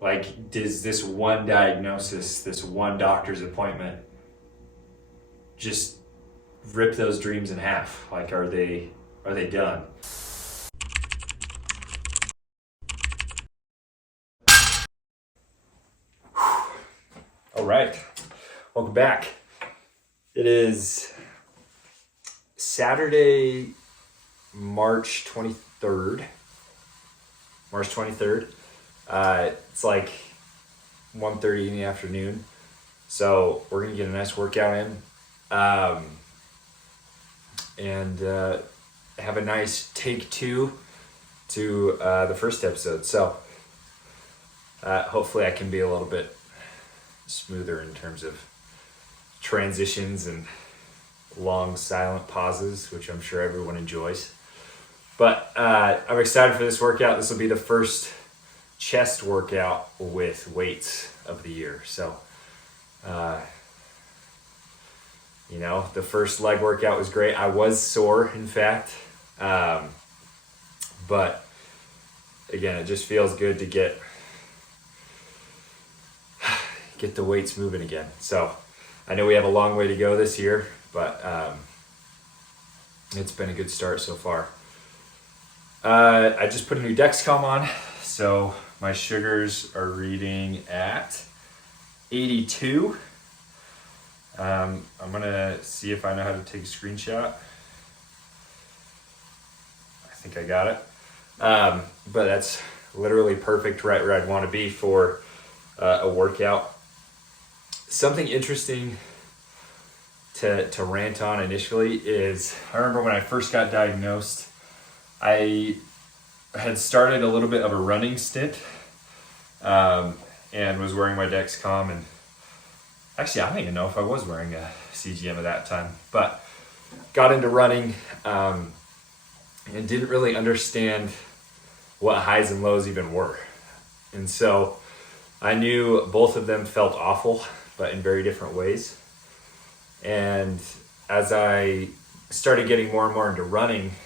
Like, does this one diagnosis, this one doctor's appointment, just rip those dreams in half? Like, are they done? All right, welcome back. It is Saturday, March 23rd. March 23rd. It's like 1:30 in the afternoon. So we're going to get a nice workout in and have a nice take two to the first episode. So hopefully I can be a little bit smoother in terms of transitions and long silent pauses, which I'm sure everyone enjoys. But I'm excited for this workout. This will be the first chest workout with weights of the year. So, the first leg workout was great. I was sore, in fact. But again, it just feels good to get the weights moving again. So I know we have a long way to go this year, but it's been a good start so far. I just put a new Dexcom on, so my sugars are reading at 82. I'm gonna see if I know how to take a screenshot. I think I got it. But that's literally perfect, right where I'd want to be for a workout. Something interesting to rant on initially is, I remember when I first got diagnosed, I had started a little bit of a running stint and was wearing my Dexcom, and actually I don't even know if I was wearing a CGM at that time, but got into running and didn't really understand what highs and lows even were. And so I knew both of them felt awful, but in very different ways. And as I started getting more and more into running,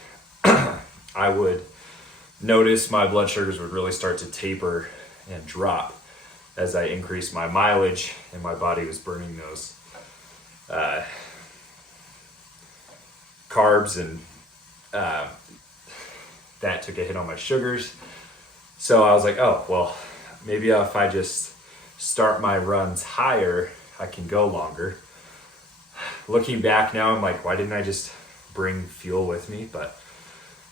I would notice my blood sugars would really start to taper and drop as I increased my mileage, and my body was burning those carbs, and that took a hit on my sugars. So I was like, oh, well, maybe if I just start my runs higher, I can go longer. Looking back now, I'm like, why didn't I just bring fuel with me? But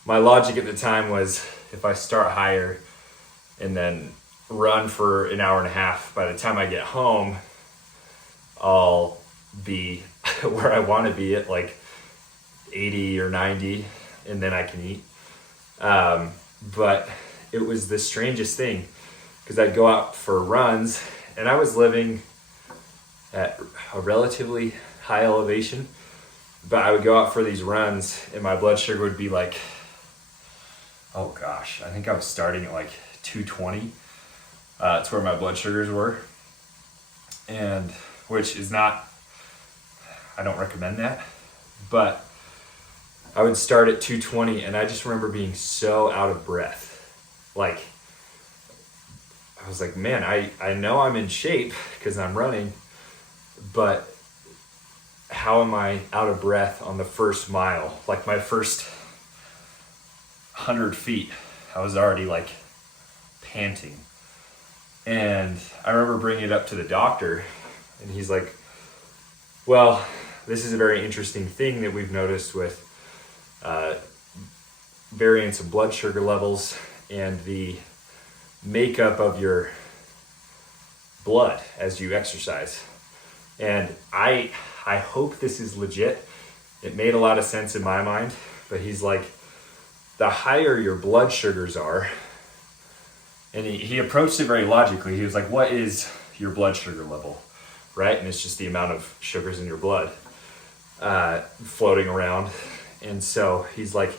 my logic at the time was, if I start higher and then run for an hour and a half, by the time I get home, I'll be where I want to be at like 80 or 90, and then I can eat. But it was the strangest thing, because I'd go out for runs, and I was living at a relatively high elevation, but I would go out for these runs and my blood sugar would be like, oh gosh, I think I was starting at like 220. It's where my blood sugars were, and which is not, I don't recommend that, but I would start at 220, and I just remember being so out of breath. Like, I was like, man, I know I'm in shape because I'm running, but how am I out of breath on the first mile? Like, my first 100 feet, I was already like panting. And I remember bringing it up to the doctor, and he's like, well, this is a very interesting thing that we've noticed with variance of blood sugar levels and the makeup of your blood as you exercise. And I hope this is legit. It made a lot of sense in my mind, but he's like, the higher your blood sugars are, and he approached it very logically. He was like, what is your blood sugar level, right? And it's just the amount of sugars in your blood floating around. And so he's like,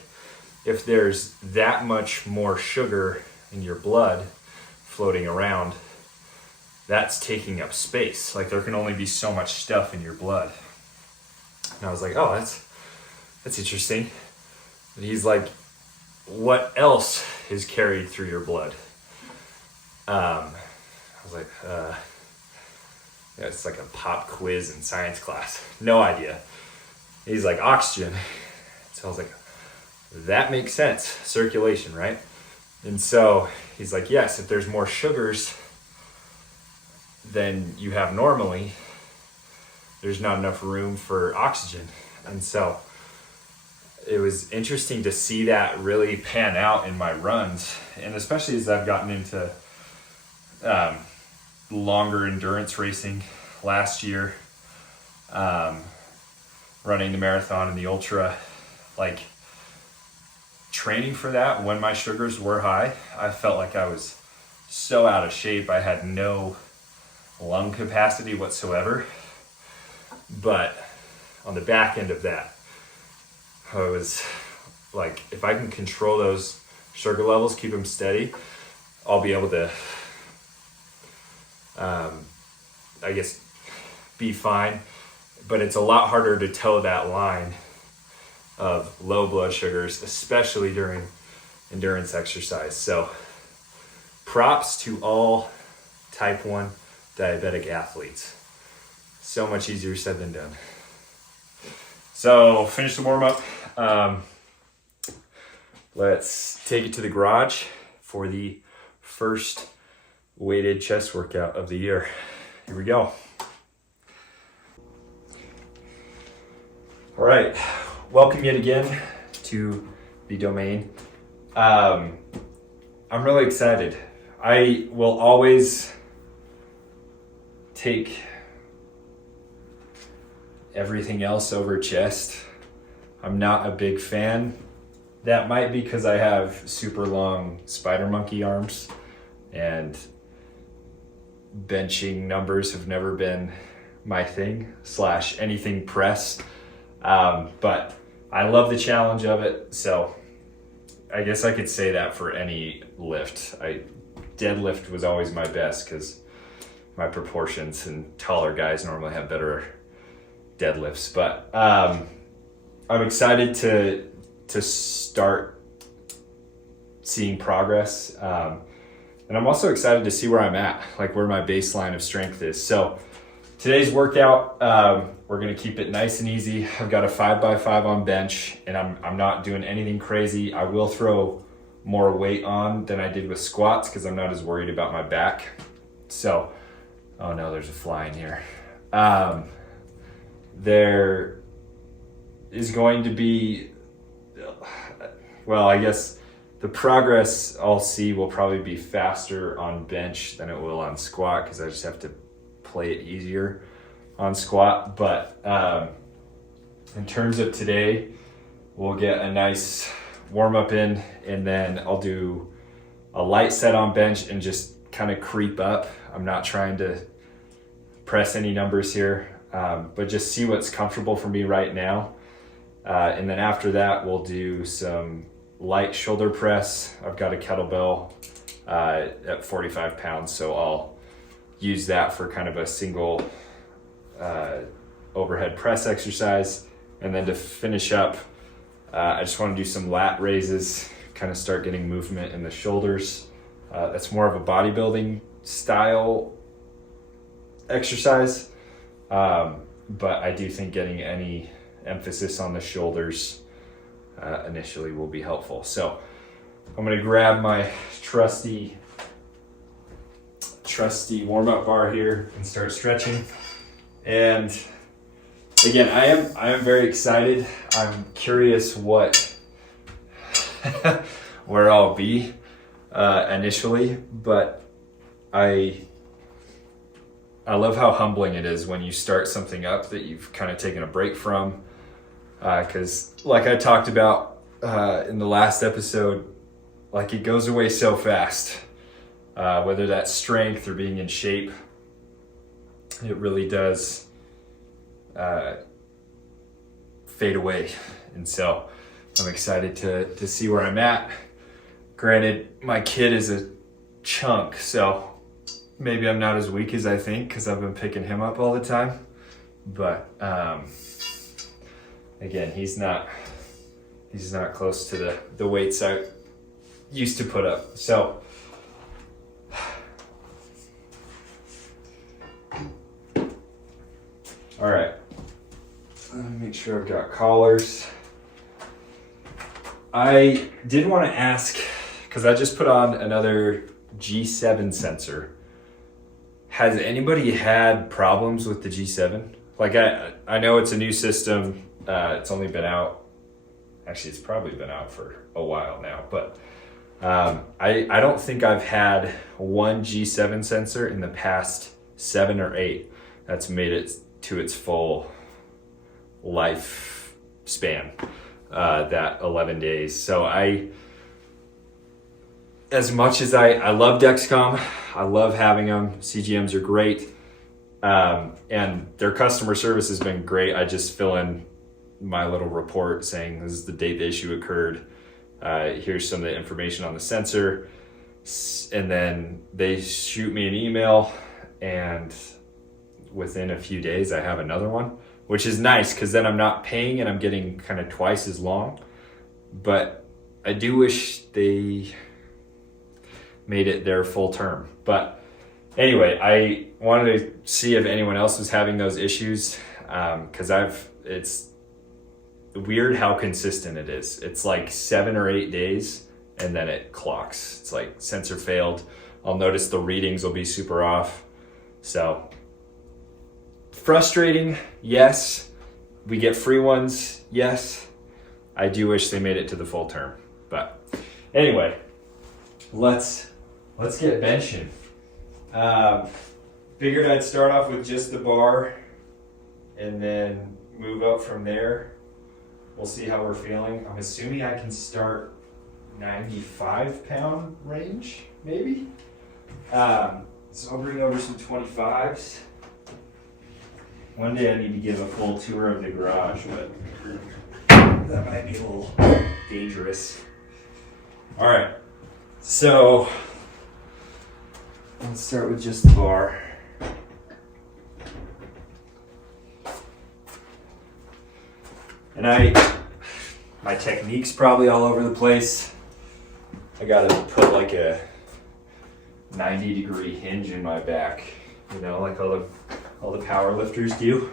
if there's that much more sugar in your blood floating around, that's taking up space. Like, there can only be so much stuff in your blood. And I was like, oh, that's interesting. And he's like, what else is carried through your blood? I was like, yeah, it's like a pop quiz in science class. No idea. He's like, oxygen. So I was like, that makes sense. Circulation, right? And so he's like, yes, if there's more sugars than you have normally, there's not enough room for oxygen. And so it was interesting to see that really pan out in my runs. And especially as I've gotten into longer endurance racing last year, running the marathon and the ultra, like training for that when my sugars were high, I felt like I was so out of shape. I had no lung capacity whatsoever. But on the back end of that, I was like, if I can control those sugar levels, keep them steady, I'll be able to, I guess, be fine. But it's a lot harder to toe that line of low blood sugars, especially during endurance exercise. So props to all type 1 diabetic athletes. So much easier said than done. So finish the warm up. Let's take it to the garage for the first weighted chest workout of the year. Here we go. All right, welcome yet again to the domain. I'm really excited. I will always take everything else over chest. I'm not a big fan. That might be because I have super long spider monkey arms and benching numbers have never been my thing / anything press. But I love the challenge of it. So I guess I could say that for any lift. Deadlift was always my best because my proportions and taller guys normally have better deadlifts. But I'm excited to start seeing progress. And I'm also excited to see where I'm at, like where my baseline of strength is. So today's workout, we're gonna keep it nice and easy. I've got a 5x5 on bench and I'm not doing anything crazy. I will throw more weight on than I did with squats because I'm not as worried about my back. So, oh no, there's a fly in here. There is going to be, well, I guess the progress I'll see will probably be faster on bench than it will on squat because I just have to play it easier on squat. But in terms of today, we'll get a nice warm up in and then I'll do a light set on bench and just kind of creep up. I'm not trying to press any numbers here, but just see what's comfortable for me right now. And then after that, we'll do some light shoulder press. I've got a kettlebell at 45 pounds, so I'll use that for kind of a single overhead press exercise. And then to finish up, I just want to do some lat raises, kind of start getting movement in the shoulders. That's more of a bodybuilding style exercise, but I do think getting any emphasis on the shoulders initially will be helpful. So I'm going to grab my trusty warm-up bar here and start stretching. And again, I am very excited. I'm curious what where I'll be initially, but I love how humbling it is when you start something up that you've kind of taken a break from. Because like I talked about in the last episode, like it goes away so fast, whether that's strength or being in shape, it really does fade away. And so I'm excited to see where I'm at. Granted, my kid is a chunk, so maybe I'm not as weak as I think because I've been picking him up all the time. But again, he's not close to the weights I used to put up. So sure I've got collars. I did want to ask, because I just put on another G7 sensor. Has anybody had problems with the G7? Like I know it's a new system. It's only been out. Actually, it's probably been out for a while now, but I don't think I've had one G7 sensor in the past 7 or 8 that's made it to its full life span, that 11 days. So as much as I love Dexcom, I love having them. CGMs are great. And their customer service has been great. I just fill in my little report saying this is the date the issue occurred. Here's some of the information on the sensor. And then they shoot me an email, and within a few days I have another one, which is nice because then I'm not paying and I'm getting kind of twice as long. But I do wish they made it their full term. But anyway, I wanted to see if anyone else was having those issues, because it's weird how consistent it is. It's like 7 or 8 days and then it clocks. It's like sensor failed. I'll notice the readings will be super off. So frustrating, yes. We get free ones, yes. I do wish they made it to the full term. But anyway, let's get benching. Figured I'd start off with just the bar and then move up from there. We'll see how we're feeling. I'm assuming I can start 95-pound range, maybe. So I'll bring over some 25s. One day I need to give a full tour of the garage, but that might be a little dangerous. All right, so let's start with just the bar. And my technique's probably all over the place. I gotta put like a 90-degree hinge in my back, like all the power lifters do.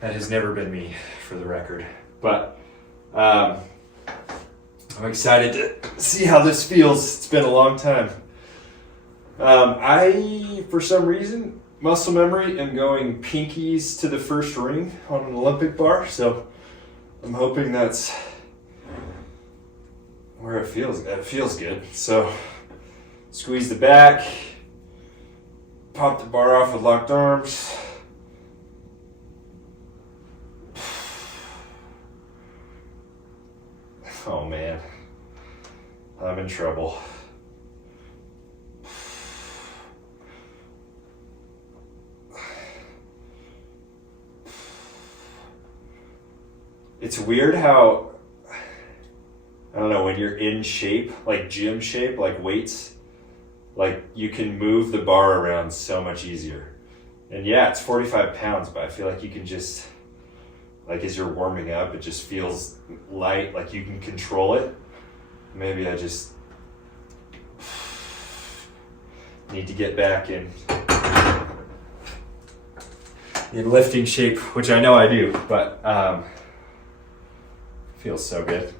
That has never been me, for the record. But I'm excited to see how this feels. It's been a long time. I, for some reason, muscle memory, am going pinkies to the first ring on an Olympic bar, so I'm hoping that's where it feels. It feels good. So squeeze the back, pop the bar off with locked arms. Oh man, I'm in trouble. It's weird how, I don't know, when you're in shape, like gym shape, like weights, like you can move the bar around so much easier. And yeah, it's 45 pounds, but I feel like you can just, like as you're warming up, it just feels light, like you can control it. Maybe I just need to get back in lifting shape, which I know I do, but feels so good.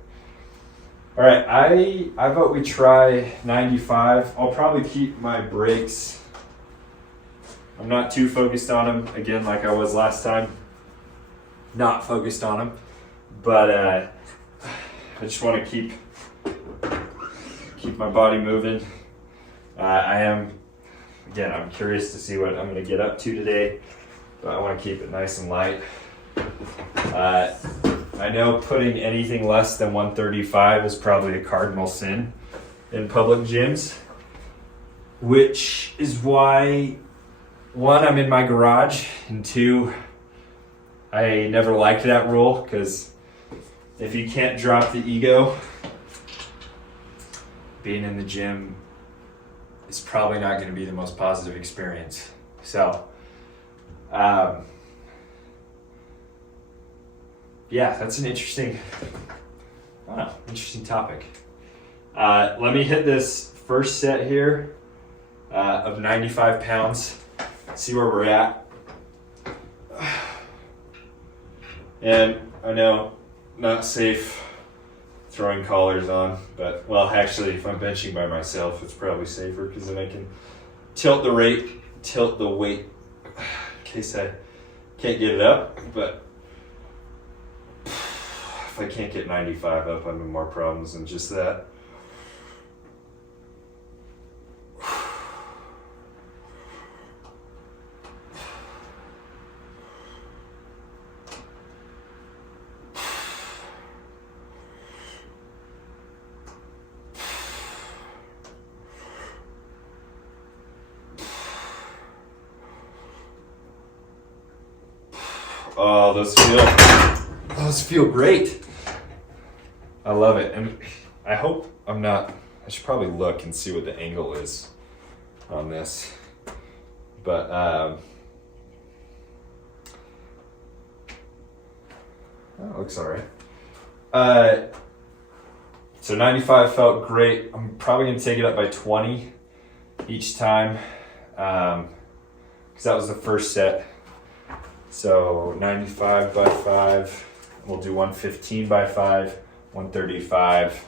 All right, I vote we try 95. I'll probably keep my brakes. I'm not too focused on them, again, like I was last time. Not focused on them, but I just want to keep my body moving. I'm curious to see what I'm going to get up to today, but I want to keep it nice and light. I know putting anything less than 135 is probably a cardinal sin in public gyms, which is why, one, I'm in my garage, and two, I never liked that rule, because if you can't drop the ego, being in the gym is probably not going to be the most positive experience. So, yeah, that's an interesting topic. Let me hit this first set here of 95 pounds, see where we're at. And I know not safe throwing collars on, but well, actually, if I'm benching by myself, it's probably safer because then I can tilt the weight in case I can't get it up. But if I can't get 95 up, I'm in more problems than just that. Oh, those feel great. I love it. And I hope I should probably look and see what the angle is on this. But, it looks all right. So 95 felt great. I'm probably going to take it up by 20 each time, because that was the first set. So 95 by 5, we'll do 115 by 5, 135,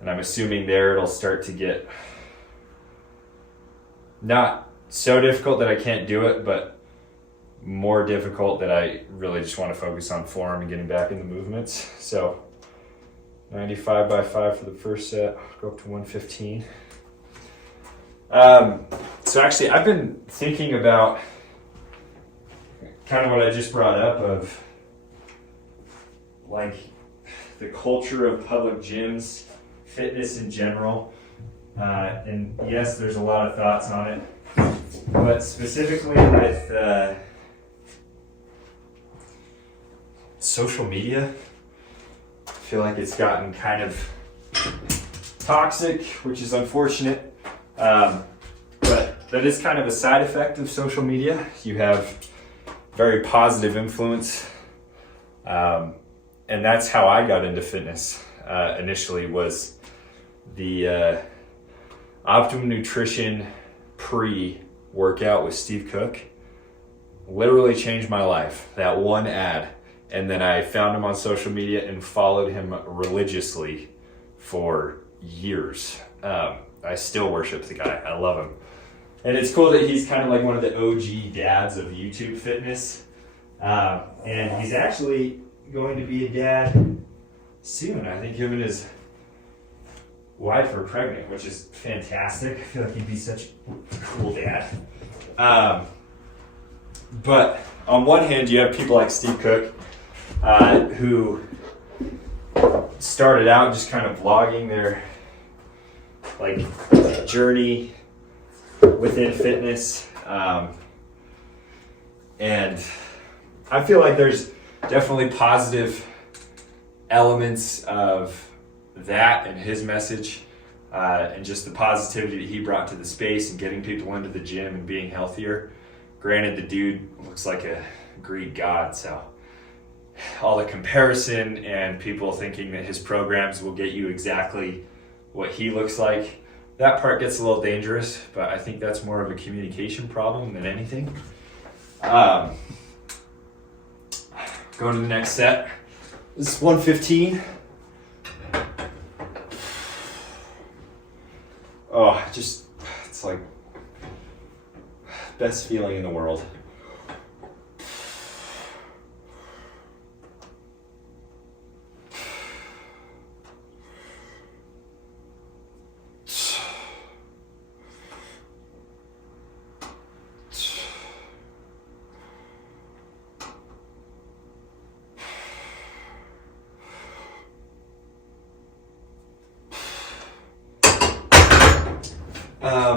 and I'm assuming there it'll start to get not so difficult that I can't do it, but more difficult that I really just want to focus on form and getting back in the movements. So 95 by 5 for the first set, go up to 115. So actually I've been thinking about kind of what I just brought up of like the culture of public gyms, fitness in general. And yes, there's a lot of thoughts on it, but specifically with social media, I feel like it's gotten kind of toxic, which is unfortunate. But that is kind of a side effect of social media. You have very positive influence. And that's how I got into fitness initially, was the Optimum Nutrition pre-workout with Steve Cook. Literally changed my life, that one ad. And then I found him on social media and followed him religiously for years. I still worship the guy. I love him. And it's cool that he's kind of like one of the OG dads of YouTube fitness. And he's actually going to be a dad soon. I think him and his wife are pregnant, which is fantastic. I feel like he'd be such a cool dad. But on one hand, you have people like Steve Cook, who started out just kind of vlogging their like journey within fitness, and I feel like there's definitely positive elements of that and his message, and just the positivity that he brought to the space and getting people into the gym and being healthier. Granted, the dude looks like a Greek god, so all the comparison and people thinking that his programs will get you exactly what he looks like, that part gets a little dangerous, but I think that's more of a communication problem than anything. Going to the next set. This is 115. Oh, it's like best feeling in the world.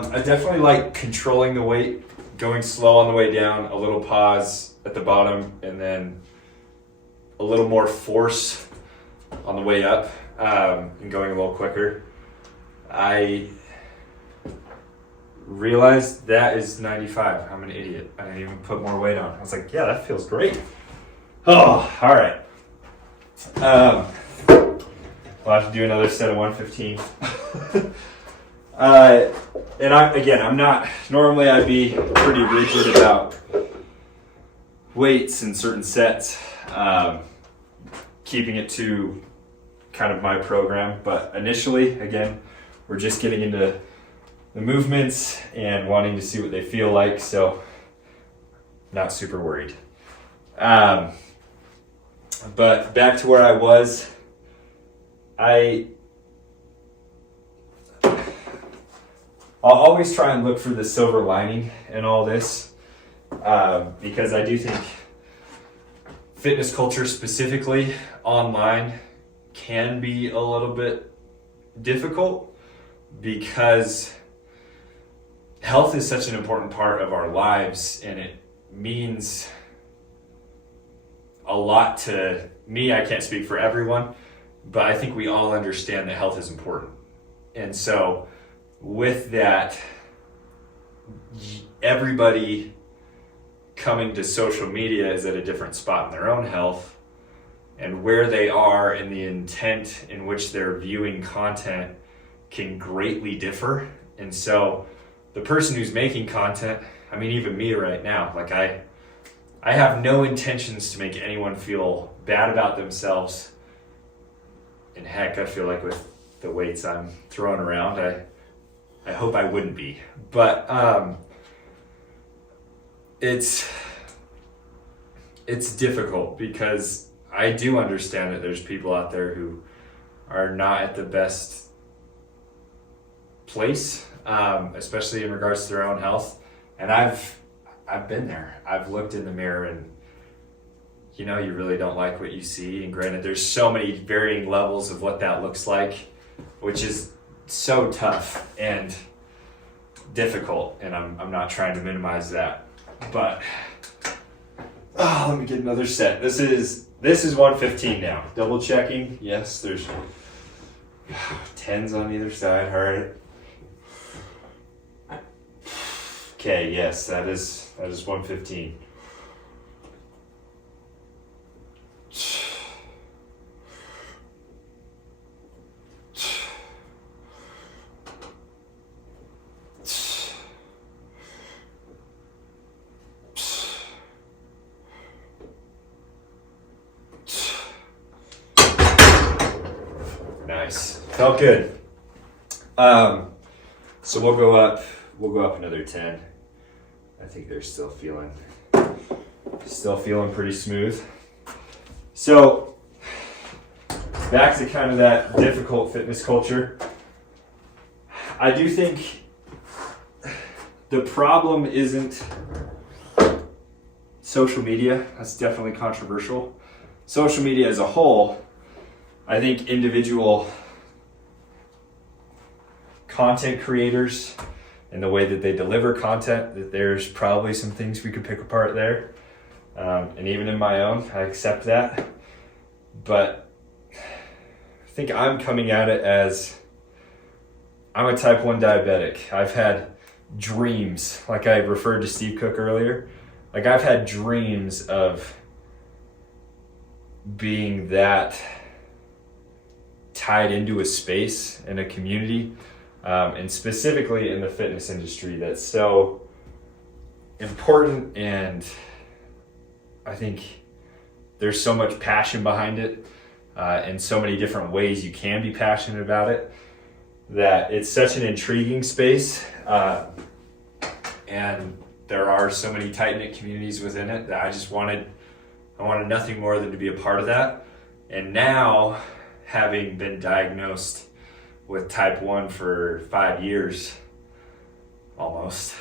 I definitely like controlling the weight, going slow on the way down, a little pause at the bottom, and then a little more force on the way up, and going a little quicker. I realized that is 95. I'm an idiot. I didn't even put more weight on. I was like, yeah, that feels great. Oh, all right. We'll have to do another set of 115. And I'm not, normally I'd be pretty rigid about weights and certain sets, keeping it to kind of my program. But initially, again, we're just getting into the movements and wanting to see what they feel like, so not super worried. But back to where I was, I'll always try and look for the silver lining in all this, because I do think fitness culture, specifically online, can be a little bit difficult because health is such an important part of our lives, and it means a lot to me. I can't speak for everyone, but I think we all understand that health is important. And so with that, everybody coming to social media is at a different spot in their own health, and where they are and the intent in which they're viewing content can greatly differ. And so the person who's making content, I mean, even me right now, like I have no intentions to make anyone feel bad about themselves. And heck, I feel like with the weights I'm throwing around, I hope I wouldn't be. But it's difficult because I do understand that there's people out there who are not at the best place, especially in regards to their own health. And I've been there. I've looked in the mirror and, you know, you really don't like what you see. And granted, there's so many varying levels of what that looks like, which is so tough and difficult. And I'm not trying to minimize that, but let me get another set. This is 115 now. Double checking. Yes, there's 10s on either side. All right. Okay, yes, that is 115. Nice. Felt good. So we'll go up another 10. I think they're still feeling pretty smooth. So back to kind of that difficult fitness culture. I do think the problem isn't social media. That's definitely controversial. Social media as a whole, I think individual content creators and the way that they deliver content, that there's probably some things we could pick apart there. And even in my own, I accept that. But I think I'm coming at it as I'm a type 1 diabetic. I've had dreams, like I referred to Steve Cook earlier. Like I've had dreams of being that tied into a space and a community, and specifically in the fitness industry that's so important. And I think there's so much passion behind it, and so many different ways you can be passionate about it, that it's such an intriguing space. And there are so many tight-knit communities within it that I wanted nothing more than to be a part of that. And now, having been diagnosed with type 1 for 5 years, almost,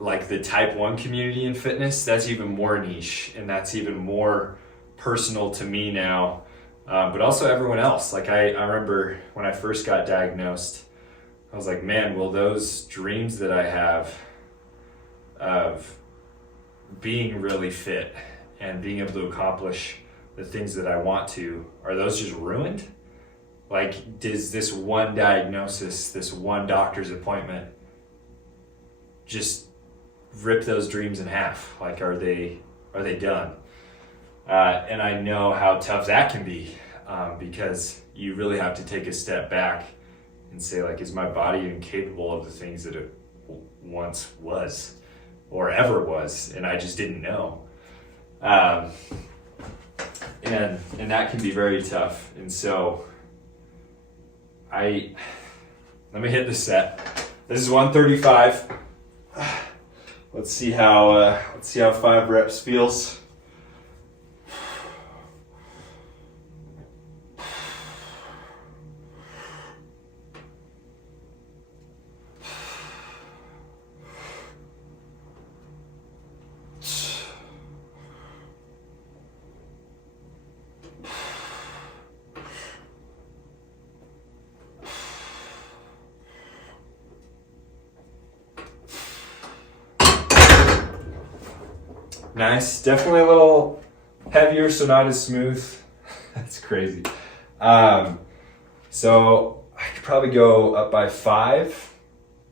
like the type 1 community in fitness, that's even more niche, and that's even more personal to me now, but also everyone else. Like I remember when I first got diagnosed, I was like, man, will those dreams that I have of being really fit and being able to accomplish the things that I want to, are those just ruined? Like, does this one diagnosis, this one doctor's appointment just rip those dreams in half? Like, are they done? And I know how tough that can be, because you really have to take a step back and say, like, is my body even capable of the things that it once was or ever was? And I just didn't know. And that can be very tough. And so let me hit the set. This is 135. Let's see how 5 reps feels. Nice, definitely a little heavier, so not as smooth. That's crazy. So I could probably go up by 5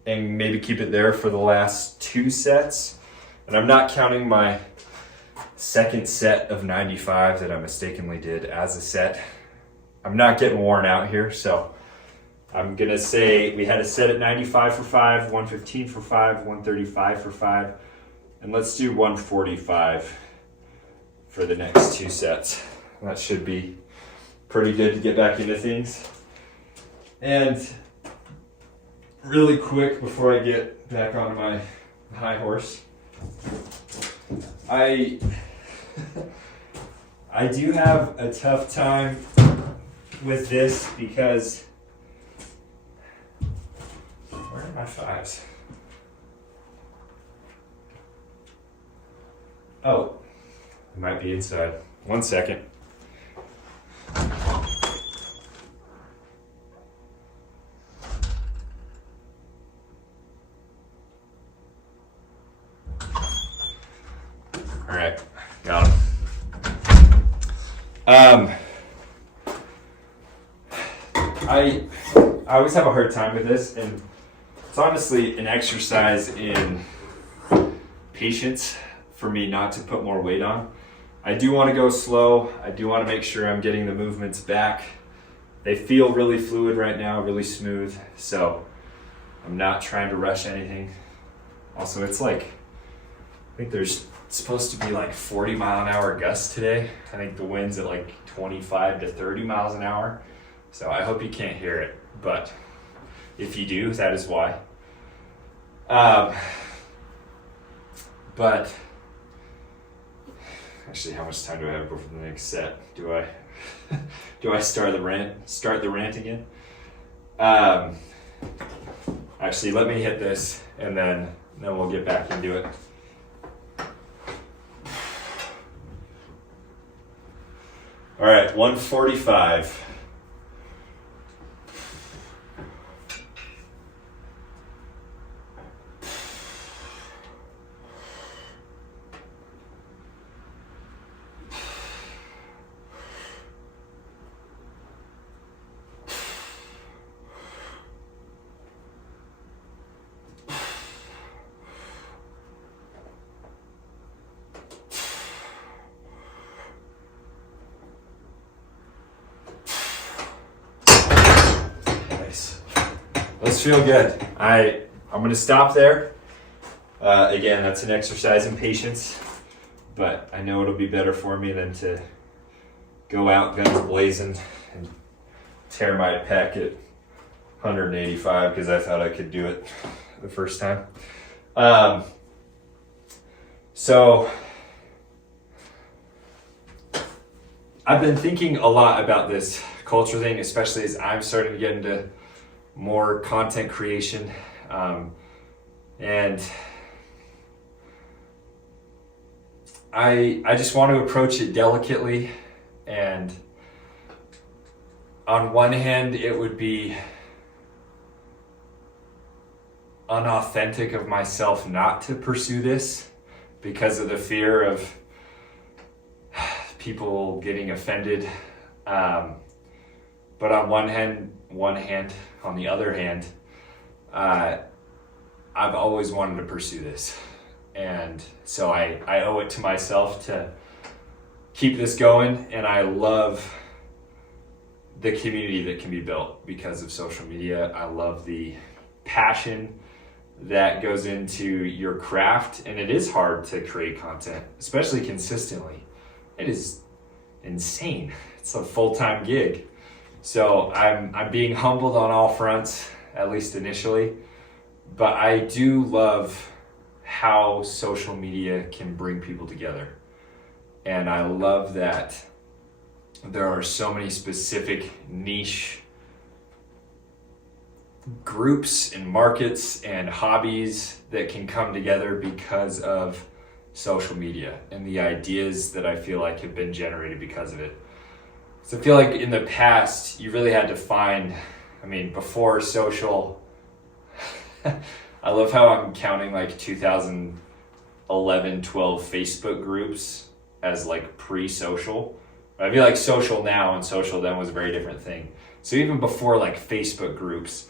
and maybe keep it there for the last 2 sets. And I'm not counting my second set of 95 that I mistakenly did as a set. I'm not getting worn out here, so I'm gonna say we had a set at 95 for 5, 115 for 5, 135 for 5. And let's do 145 for the next 2 sets. That should be pretty good to get back into things. And really quick before I get back on my high horse, I do have a tough time with this because where are my 5s? Oh, it might be inside. 1 second. All right, got them. I always have a hard time with this, and it's honestly an exercise in patience for me not to put more weight on. I do want to go slow. I do want to make sure I'm getting the movements back. They feel really fluid right now, really smooth. So I'm not trying to rush anything. Also, it's like, I think there's supposed to be like 40-mile-an-hour gusts today. I think the wind's at like 25 to 30 miles an hour. So I hope you can't hear it, but if you do, that is why. But actually, how much time do I have before the next set? Do I start the rant again? Actually, let me hit this and then we'll get back into it. All right, 145. Let's feel good. I'm going to stop there. Again, that's an exercise in patience, but I know it'll be better for me than to go out guns blazing and tear my pec at 185 because I thought I could do it the first time. So I've been thinking a lot about this culture thing, especially as I'm starting to get into more content creation, and I just want to approach it delicately. And on one hand, it would be unauthentic of myself not to pursue this because of the fear of people getting offended. But on on the other hand, I've always wanted to pursue this. And so I owe it to myself to keep this going. And I love the community that can be built because of social media. I love the passion that goes into your craft, and it is hard to create content, especially consistently. It is insane. It's a full-time gig. So I'm being humbled on all fronts, at least initially, but I do love how social media can bring people together. And I love that there are so many specific niche groups and markets and hobbies that can come together because of social media and the ideas that I feel like have been generated because of it. So I feel like in the past, you really had to find, before social, I love how I'm counting like 2011, 12 Facebook groups as like pre-social. I feel like social now and social then was a very different thing. So even before like Facebook groups,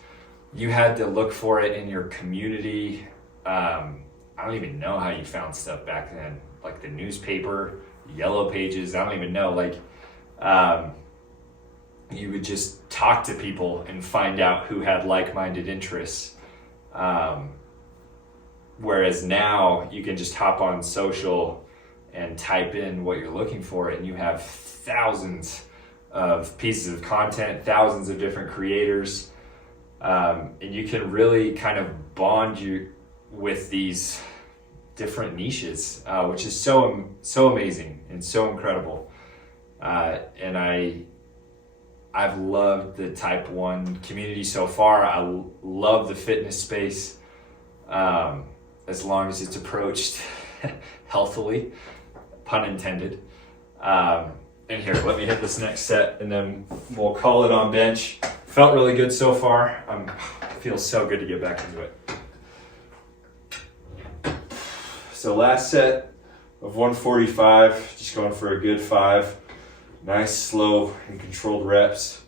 you had to look for it in your community. I don't even know how you found stuff back then, like the newspaper, yellow pages. I don't even know. You would just talk to people and find out who had like-minded interests. Whereas now you can just hop on social and type in what you're looking for, and you have thousands of pieces of content, thousands of different creators. And you can really kind of bond you with these different niches, which is so amazing and so incredible. And I've loved the Type 1 community so far. I love the fitness space, as long as it's approached healthily, pun intended. And here, let me hit this next set and then we'll call it on bench. Felt really good so far. It feels so good to get back into it. So last set of 145, just going for a good 5. Nice, slow, and controlled reps.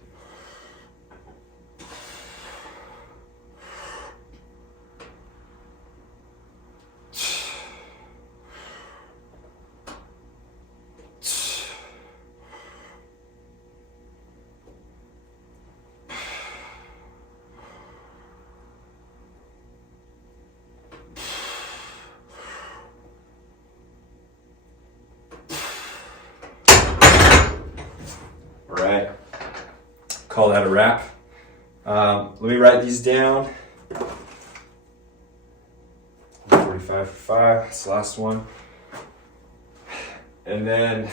Call that a wrap. Let me write these down. 45 for 5, that's the last one. And then,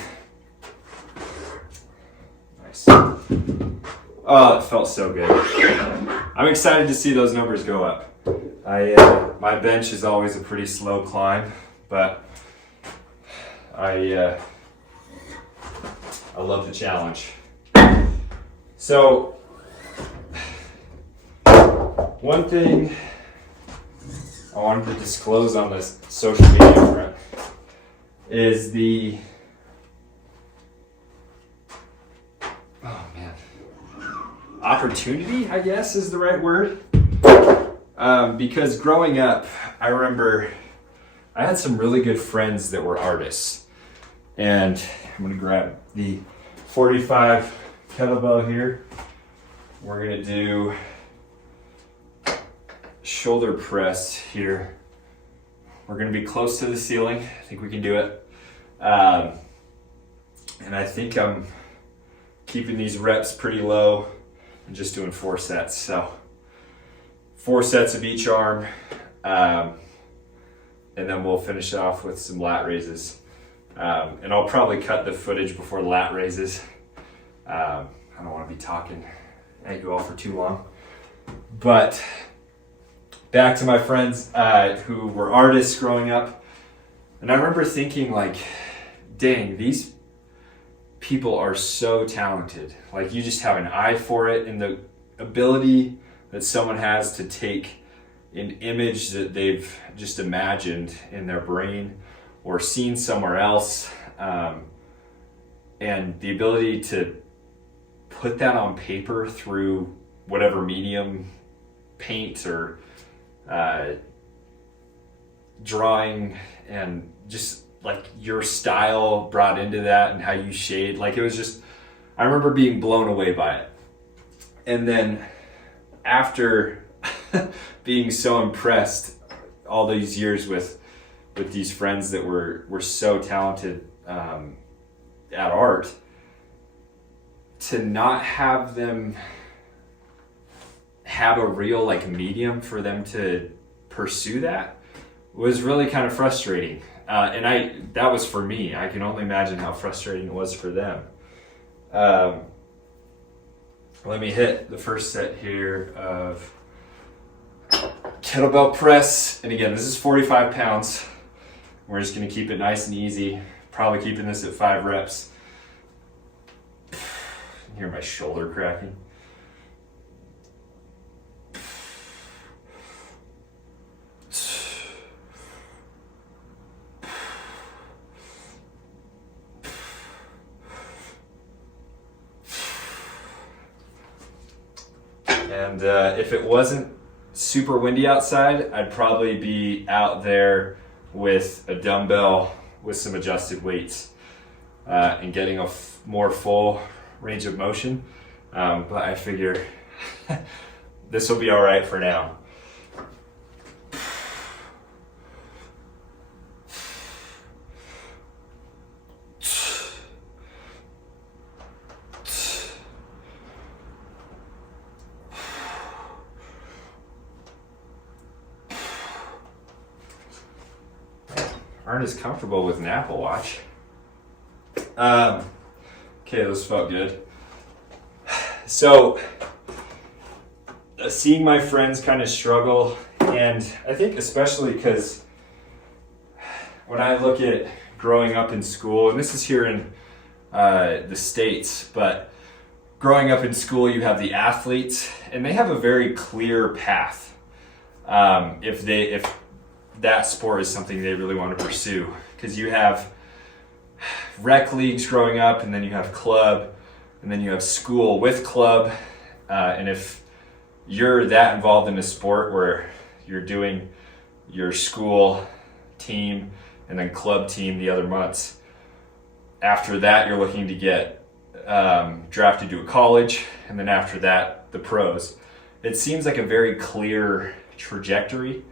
nice. Oh, it felt so good. I'm excited to see those numbers go up. My bench is always a pretty slow climb, but I love the challenge. So, one thing I wanted to disclose on this social media front is opportunity, I guess is the right word. Because growing up, I remember I had some really good friends that were artists. And I'm gonna grab the 45 kettlebell here. We're gonna do shoulder press here. We're gonna be close to the ceiling. I think we can do it. And I think I'm keeping these reps pretty low and just doing 4 sets. So 4 sets of each arm. And then we'll finish it off with some lat raises. And I'll probably cut the footage before the lat raises. I don't want to be talking at you all for too long. But back to my friends who were artists growing up. And I remember thinking like, dang, these people are so talented. Like you just have an eye for it, and the ability that someone has to take an image that they've just imagined in their brain or seen somewhere else, and the ability to put that on paper through whatever medium, paint or drawing, and just like your style brought into that and how you shade. Like it was just, I remember being blown away by it. And then after being so impressed, all these years with these friends that were so talented at art, to not have them have a real like medium for them to pursue that was really kind of frustrating. And that was for me. I can only imagine how frustrating it was for them. Let me hit the first set here of kettlebell press. And again, this is 45 pounds. We're just gonna keep it nice and easy. Probably keeping this at 5 reps. You hear my shoulder cracking. And if it wasn't super windy outside, I'd probably be out there with a dumbbell with some adjusted weights and getting a more full range of motion. But I figure this will be all right for now. Aren't as comfortable with an Apple Watch. Okay, those felt good. So, seeing my friends kind of struggle, and I think especially because when I look at growing up in school, and this is here in the States, but growing up in school, you have the athletes, and they have a very clear path. If that sport is something they really want to pursue, because you have rec leagues growing up, and then you have club, and then you have school with club, and if you're that involved in a sport where you're doing your school team and then club team the other months, after that you're looking to get drafted to a college, and then after that the pros. It seems like a very clear trajectory.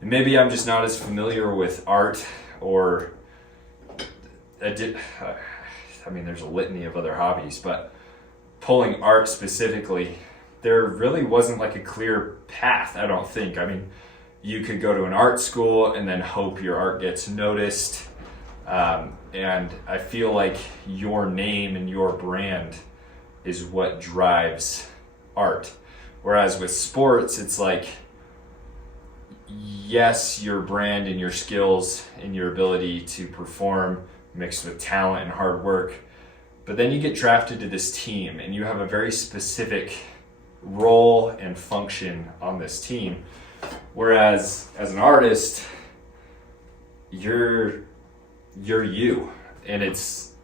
And maybe I'm just not as familiar with art, or there's a litany of other hobbies, but pulling art specifically, there really wasn't like a clear path, I don't think. I mean, you could go to an art school and then hope your art gets noticed. And I feel like your name and your brand is what drives art. Whereas with sports, it's like, yes, your brand and your skills and your ability to perform mixed with talent and hard work, but then you get drafted to this team and you have a very specific role and function on this team. Whereas as an artist, you're you, and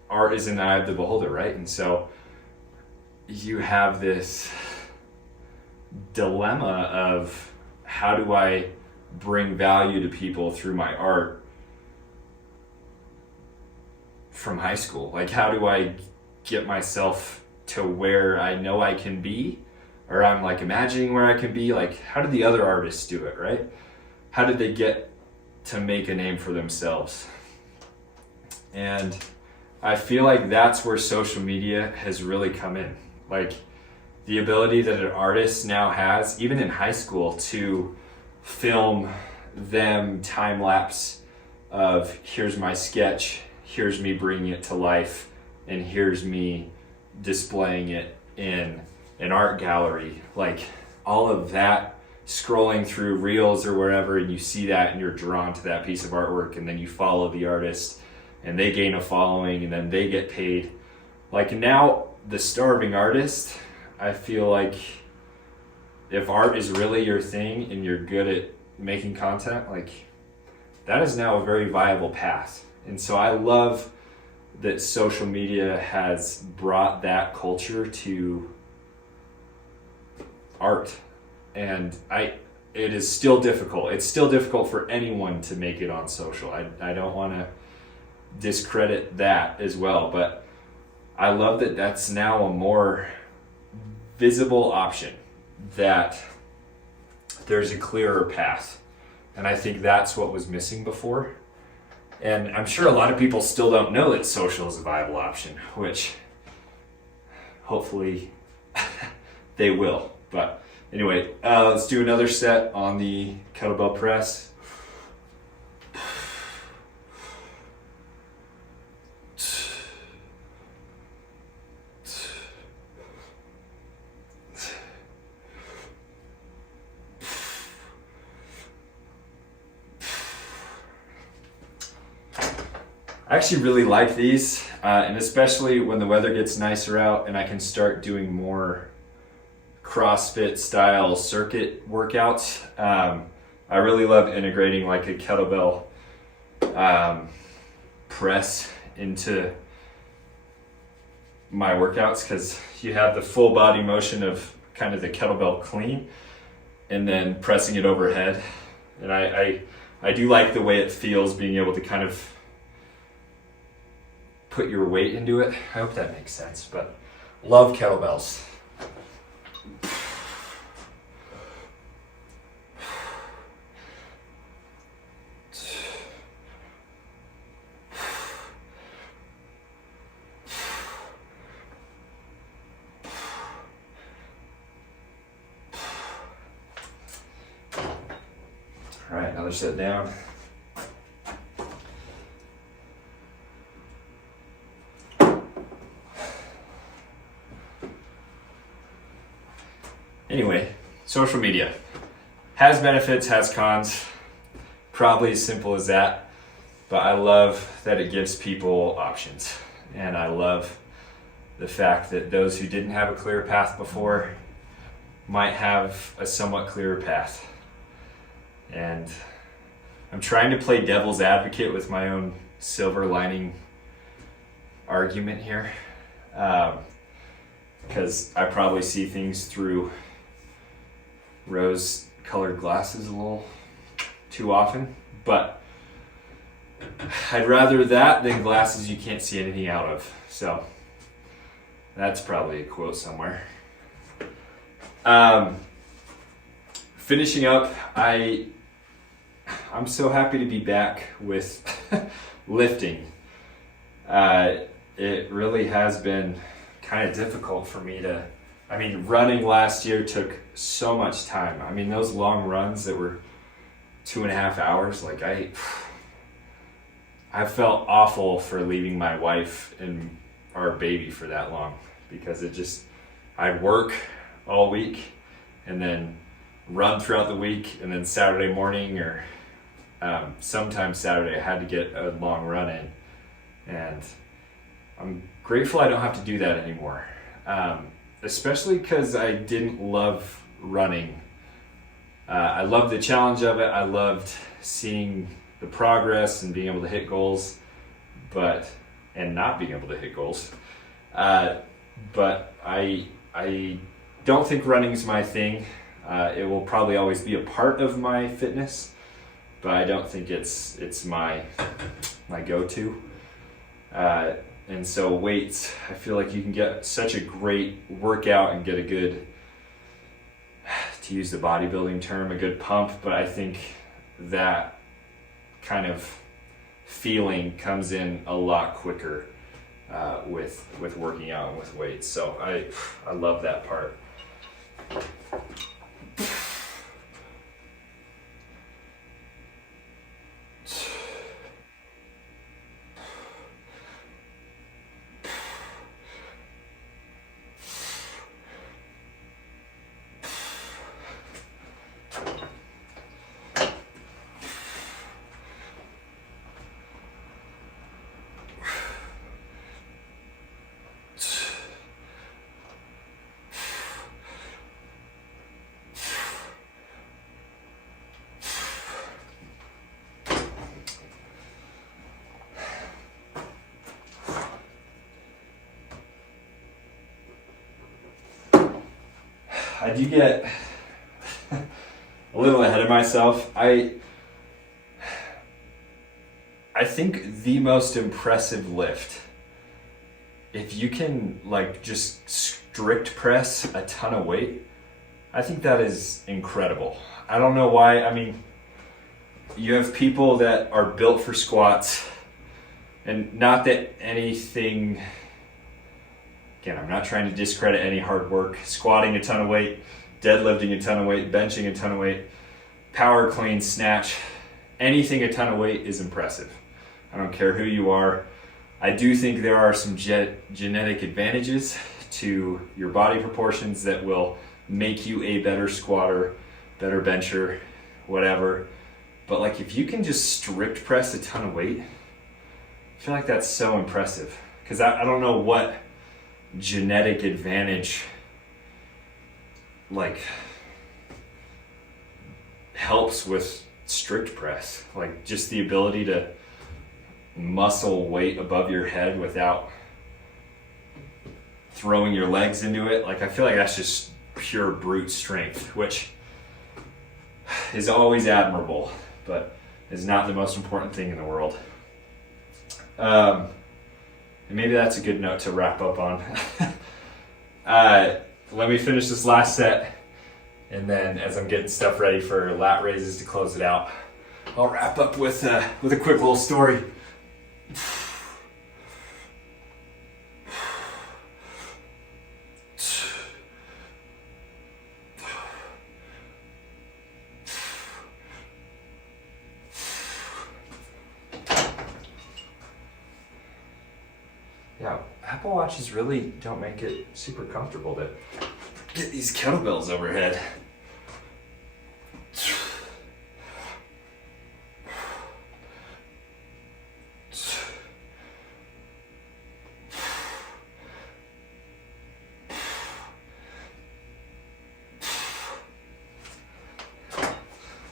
art is in the eye of the beholder, right? And so you have this dilemma of, how do I bring value to people through my art from high school? Like, how do I get myself to where I know I can be, or I'm like imagining where I can be? Like, how did the other artists do it, right? How did they get to make a name for themselves? And I feel like that's where social media has really come in. Like, the ability that an artist now has, even in high school, to film them time lapse of, here's my sketch, here's me bringing it to life, and here's me displaying it in an art gallery. Like, all of that, scrolling through reels or wherever, and you see that and you're drawn to that piece of artwork, and then you follow the artist and they gain a following and then they get paid. Like, now the starving artist, I feel like if art is really your thing and you're good at making content, like, that is now a very viable path. And so I love that social media has brought that culture to art. And it is still difficult. It's still difficult for anyone to make it on social. I don't want to discredit that as well, but I love that that's now a more visible option, that there's a clearer path. And I think that's what was missing before. And I'm sure a lot of people still don't know that social is a viable option, which hopefully they will. But anyway, let's do another set on the kettlebell press. I actually really like these, and especially when the weather gets nicer out and I can start doing more CrossFit style circuit workouts. I really love integrating like a kettlebell press into my workouts, because you have the full body motion of kind of the kettlebell clean and then pressing it overhead. And I do like the way it feels, being able to kind of put your weight into it. I hope that makes sense, but love kettlebells. All right, another set down. Anyway, social media has benefits, has cons, probably as simple as that, but I love that it gives people options. And I love the fact that those who didn't have a clear path before might have a somewhat clearer path. And I'm trying to play devil's advocate with my own silver lining argument here, because I probably see things through rose-colored glasses a little too often, but I'd rather that than glasses you can't see anything out of. So that's probably a quote somewhere. Finishing up, I'm so happy to be back with lifting. It really has been kind of difficult for me to, running last year took so much time. Those long runs that were 2.5 hours, like I felt awful for leaving my wife and our baby for that long, because I'd work all week and then run throughout the week, and then Saturday morning or sometimes Saturday I had to get a long run in, and I'm grateful I don't have to do that anymore. Especially because I didn't love running. I loved the challenge of it. I loved seeing the progress and being able to hit goals, and not being able to hit goals. But I don't think running is my thing. It will probably always be a part of my fitness, but I don't think it's my go-to. And so weights, I feel like you can get such a great workout and get a good, to use the bodybuilding term, a good pump, but I think that kind of feeling comes in a lot quicker with working out and with weights. So I love that part. I do get a little ahead of myself. I think the most impressive lift, if you can just strict press a ton of weight, I think that is incredible. I don't know why. you have people that are built for squats, and not that anything, again, I'm not trying to discredit any hard work. Squatting a ton of weight, deadlifting a ton of weight, benching a ton of weight, power clean, snatch, anything a ton of weight is impressive. I don't care who you are. I do think there are some genetic advantages to your body proportions that will make you a better squatter, better bencher, whatever. But like, if you can just strict press a ton of weight, I feel like that's so impressive. Because I don't know what genetic advantage like helps with strict press. Like, just the ability to muscle weight above your head without throwing your legs into it. Like, I feel like that's just pure brute strength, which is always admirable, but is not the most important thing in the world. And maybe that's a good note to wrap up on. Let me finish this last set, and then as I'm getting stuff ready for lat raises to close it out, I'll wrap up with a quick little story. Yeah, Apple Watches really don't make it super comfortable to get these kettlebells overhead.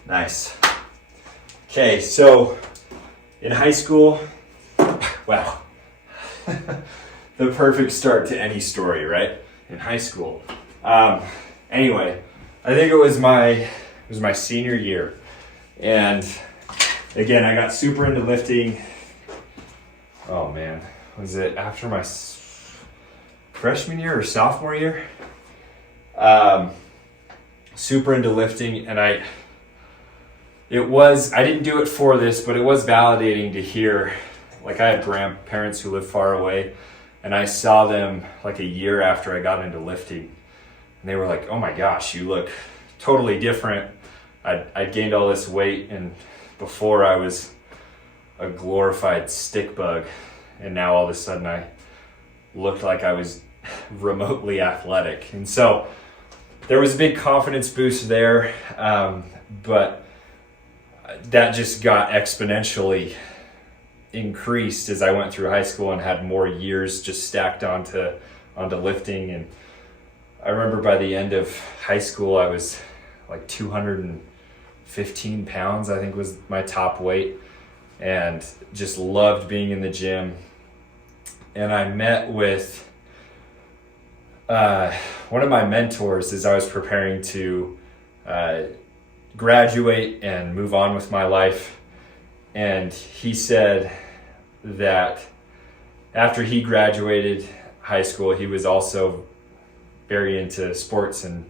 Nice. Okay, so in high school, wow. The perfect start to any story, right? In high school. Anyway, I think it was my senior year, and again, I got super into lifting. Oh man, was it after my freshman year or sophomore year? Super into lifting, and I didn't do it for this, but it was validating to hear. Like, I had grandparents who lived far away, and I saw them like a year after I got into lifting, and they were like, "Oh my gosh, you look totally different." I'd gained all this weight, and before I was a glorified stick bug, and now all of a sudden I looked like I was remotely athletic. And so there was a big confidence boost there, but that just got exponentially increased as I went through high school and had more years just stacked onto lifting. And I remember by the end of high school, I was like 215 pounds, I think was my top weight, and just loved being in the gym. And I met with one of my mentors as I was preparing to graduate and move on with my life. And he said that after he graduated high school, he was also very into sports and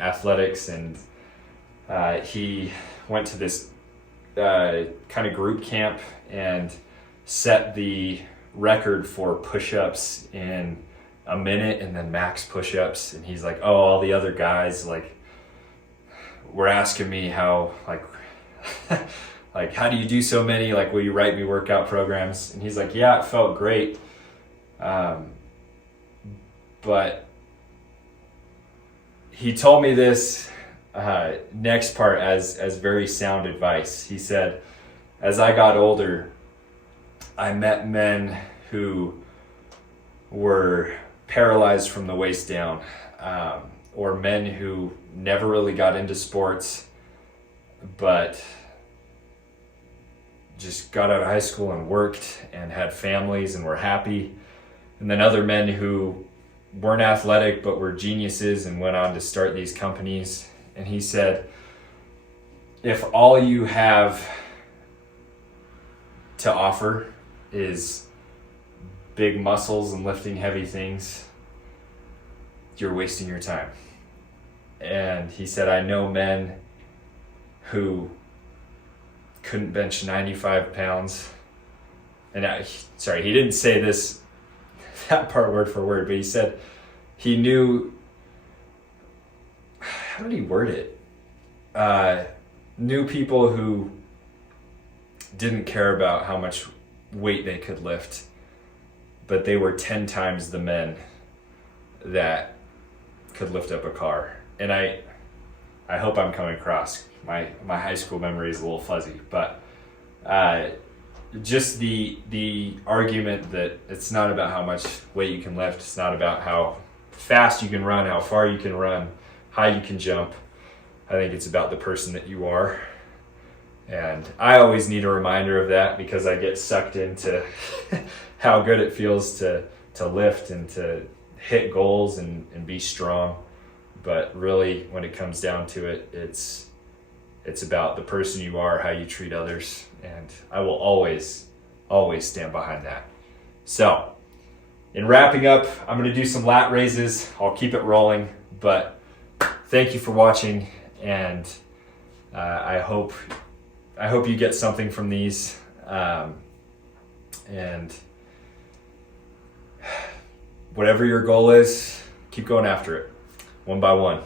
athletics, and he went to this kind of group camp and set the record for push-ups in a minute, and then max push-ups. And he's like, "Oh, all the other guys like were asking me how like how do you do so many? Like, will you write me workout programs?" And he's like, "Yeah, it felt great." But he told me this next part as very sound advice. He said, "As I got older, I met men who were paralyzed from the waist down, or men who never really got into sports, but just got out of high school and worked and had families and were happy. And then other men who weren't athletic but were geniuses and went on to start these companies." And he said, if all you have to offer is big muscles and lifting heavy things, you're wasting your time. And he said, "I know men who couldn't bench 95 pounds. And he didn't say this, that part word for word, but he said he knew, how did he word it? Knew people who didn't care about how much weight they could lift, but they were 10 times the men that could lift up a car. And I hope I'm coming across. My high school memory is a little fuzzy, but just the argument that it's not about how much weight you can lift, it's not about how fast you can run, how far you can run, high you can jump. I think it's about the person that you are. And I always need a reminder of that because I get sucked into how good it feels to lift and to hit goals and be strong. But really, when it comes down to it, it's about the person you are, how you treat others. And I will always stand behind that. So, in wrapping up, I'm going to do some lat raises. I'll keep it rolling. But thank you for watching. And I hope you get something from these, and whatever your goal is, keep going after it, one by one.